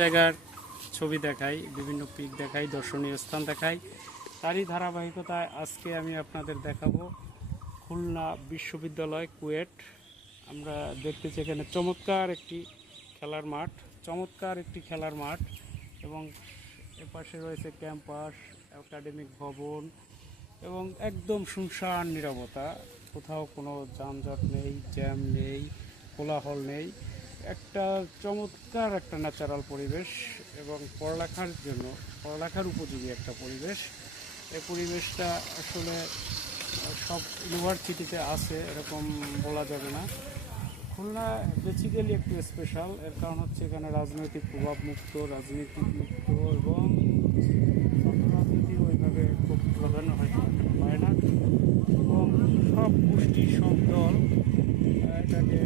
জায়গার ছবি দেখাই, বিভিন্ন পিক দেখাই, দর্শনীয় স্থান দেখাই। তারই ধারাবাহিকতায় আজকে আমি আপনাদের দেখাবো খুলনা বিশ্ববিদ্যালয় কুয়েট। আমরা দেখতেছি এখানে চমৎকার একটি খেলার মাঠ এবং এপাশে রয়েছে ক্যাম্পাস, একাডেমিক ভবন এবং একদম শুনশান নীরবতা। কোথাও কোনো যানজট নেই, জ্যাম নেই, কোলাহল নেই। একটা চমৎকার একটা ন্যাচারাল পরিবেশ এবং পড়ালেখার উপযোগী একটা পরিবেশ। এই পরিবেশটা আসলে সব ইউনিভার্সিটিতে আছে এরকম বলা যাবে না। খুলনা বেসিক্যালি একটু স্পেশাল, এর কারণ হচ্ছে এখানে রাজনৈতিক প্রভাব মুক্ত, রাজনীতিক মুক্ত এবং রাজনীতি ওইভাবে খুব প্রাধান্য হয়তো পায় না এবং সব গোষ্ঠী সব দল এটাকে